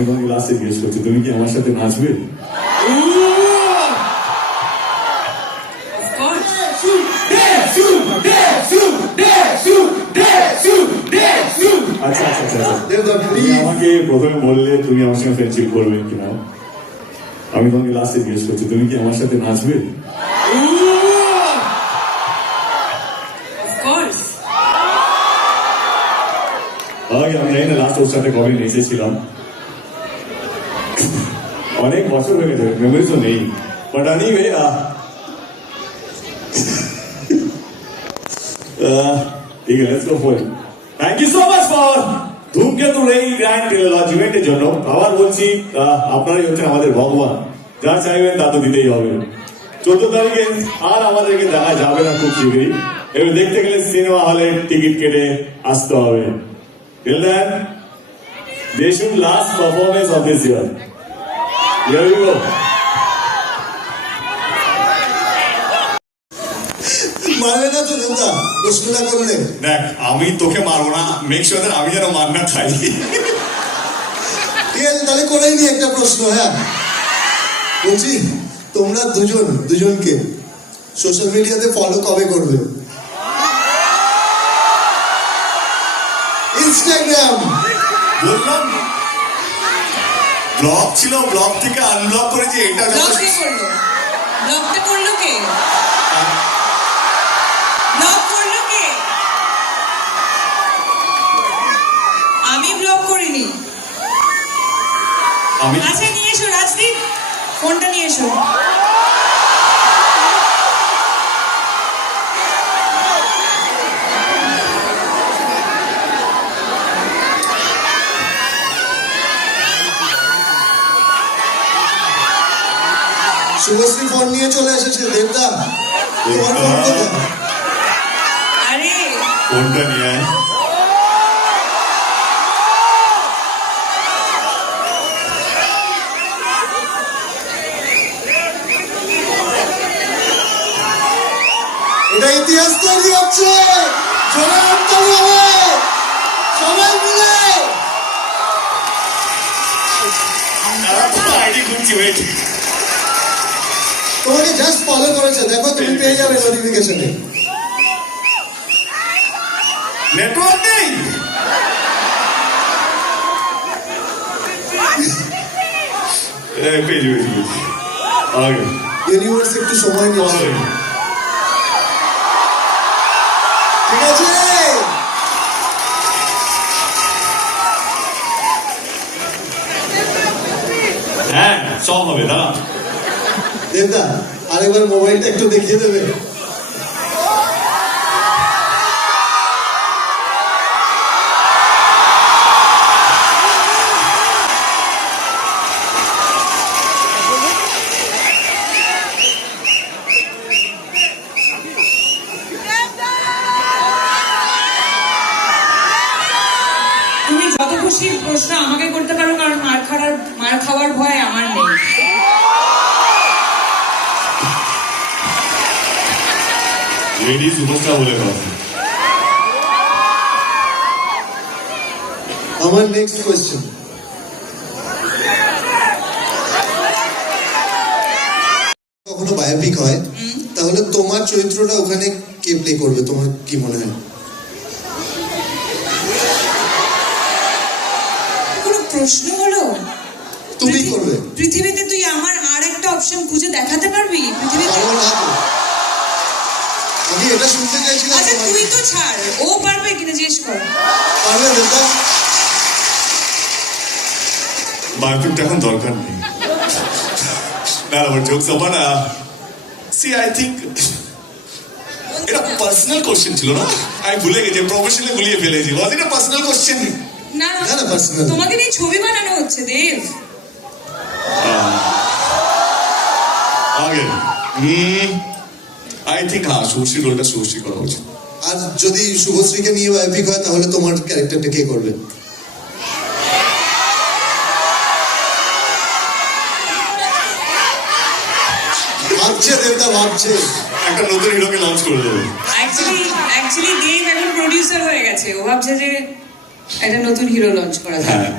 আমি তোমাকে লাস্টে জিজ্ঞেস করছি। তুমি কি আমার সাথে নাচবে? আচ্ছা আচ্ছা আচ্ছা আচ্ছা। তুমি আমাকে প্রথমে বললে তুমি আমার সঙ্গে ফ্রেন্ডশিপ করবে কিনা আমি তোমাকে লাস্টে জিজ্ঞেস করছি। তুমি কি আমার সাথে নাচবে? আমি জানি না লাস্ট ওর সাথে কবে নেচেছিলাম অনেক বছর হয়ে গেছে মেমোরি তো নেই। বাট এনিওয়ে ঠিক আছে let's go for thank you so much for grand ইভেন্টের জন্য। আবার বলছি আপনারাই হচ্ছেন আমাদের ভগবান। যা চাইবেন তা তো দিতেই হবে। চোদ্দ তারিখে আর আমাদেরকে দেখা যাবে না খুব শীঘ্রই। এবার দেখতে গেলে সিনেমা হলে টিকিট কেটে আসতে হবে। Should last performance of this year. Here we go. মারবে না তো দেবদা প্রশ্নটা করলে। দেখ আমি তোকে মারবো না মেক শিওর আমি যেন মার না খাই। ঠিক আছে তাহলে করেই নি একটা প্রশ্ন হ্যাঁ। বলছি তোমরা দুজন দুজনকে সোশ্যাল মিডিয়াতে ফলো কবে করবে? ইনস্টাগ্রাম বললাম ব্লক ছিল ব্লক থেকে আনব্লক করেছি এটা ব্লক কে করল? ব্লকটা করল কে? ব্লক করল কে? আমি ব্লক করিনি। আমি আচ্ছা নিয়ে এসো রাজদীপ। ফোনটা নিয়ে এসো। শুভশ্রী ফোন নিয়ে চলে এসেছে দেবদা। তোমার ফোন কোথায় আরে। ফোনটা নিয়ে আয়। এটা ইতিহাস তৈরি হচ্ছে। জোরে হাততালি হবে। সবাই মিলে। আইডি খুঁজছি ওয়েট তোমাকে জাস্ট ফলো করেছে দেখো তুমি পেয়ে যাবে নোটিফিকেশনে নেটওয়ার্ক নেই? আগে। ইউনিভার্স একটু সময় নিচ্ছে ঠিক আছে? হ্যাঁ সব হবে না। দেবদা আরেকবার মোবাইলটা একটু দেখিয়ে দেবে। তুমি আমাকে করতে পারো, কারণ মার খাওয়ার মার খাওয়ার ভয় আমার নেই। লেডি সুপারস্টার বলে কথা আমার নেক্সট কোয়েশ্চেন কখনো বায়োপিক হয়? তাহলে তোমার চরিত্রটা ওখানে কে প্লে করবে? তোমার কি মনে হয়? কোনো প্রশ্ন হলো? তুমি করবে। পৃথিবীতে তুই আমার আর একটা অপশন খুঁজে দেখাতে পারবি? পৃথিবীতে। আমি এটা শুনতে চাইছিলাম আচ্ছা তুই তো ছাড়। ও পারবে কিনা জিজ্ঞেস কর। পারবে দেবদা বায়োপিকটা এখন দরকার নেই। না আমার জোকস আবার সি আই থিঙ্ক এটা পার্সোনাল কোশ্চেন ছিল না? আমি ভুলে গেছি প্রফেশনালি ভুলিয়ে ফেলেছি। ওয়াজ এটা পার্সোনাল কোশ্চেন না না, না, তোমাকে নিয়ে ছবি বানানো হচ্ছে দেব। আগে আই থিঙ্ক হ্যাঁ সুশ্রী রোলটা সুশ্রী করা উচিত। আর যদি শুভশ্রীকে নিয়ে বায়োপিক হয় তাহলে তোমার ক্যারেক্টারটা কে করবে? ভাবছে দেবদা ভাবছে। একটা নতুন হিরোকে লঞ্চ করে দেবো। অ্যাকচুয়ালি অ্যাকচুয়ালি দেব এখন প্রডিউসার হয়ে গেছে। ও ভাবছে যে একটা নতুন হিরো লঞ্চ করা যাবে হ্যাঁ।